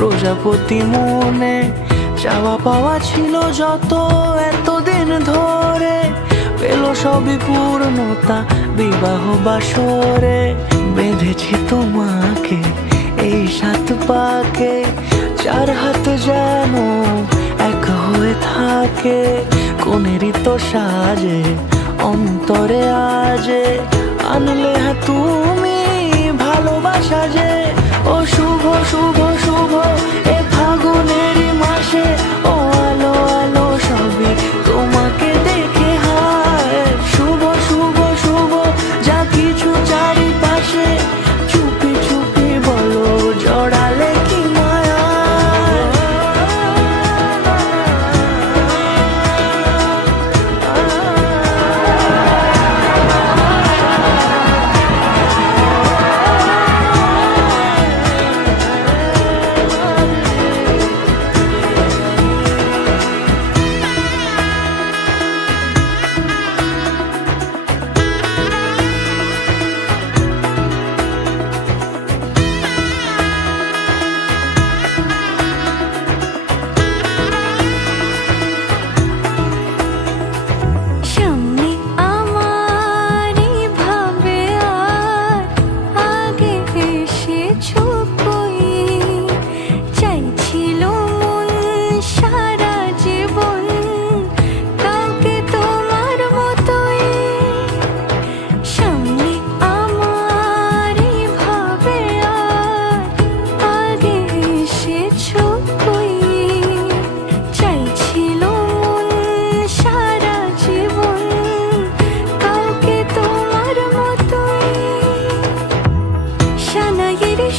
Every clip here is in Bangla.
প্রজাপতি মনে চাওয়া পাওয়া ছিল যত এতদিন ধরে, পেল সবই পূর্ণতা বিবাহ বাসরে। বেঁধেছি তোমাকে এই 7 পাকে, 4 হাত যেন এক হয়ে থাকে। কোনেরই তো সাজে অন্তরে আজে, আনলে হ্যাঁ তুমি ভালোবাসা যে। ও শুভ শুভ শুভ এ ফাগুনেরই মাসে, ও আলো আলো সবই তোমাকে দেখে হায়। শুভ শুভ শুভ যা কিছু চারিপাশে, চুপি চুপি বলো জড়ালে কি মায়া।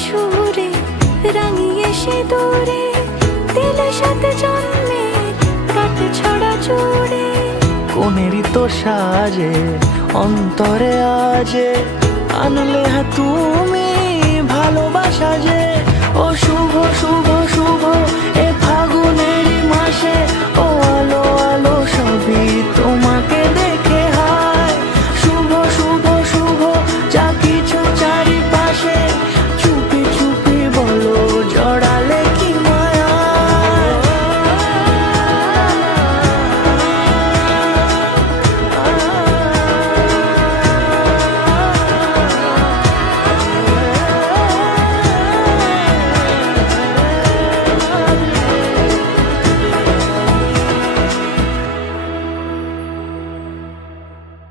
সুরে রাঙিয়ে সে দূরে দিলে 7 জন্মে কাট ছড়া জুড়ে। কোনেরই তো সাজে অন্তরে আজে, আনলে হ্যাঁ তুমি ভালোবাসা যে। ও শুভ শুভ শুভ এ ফাগুনেরই মাসে, ও আলো আলো সবই তোমার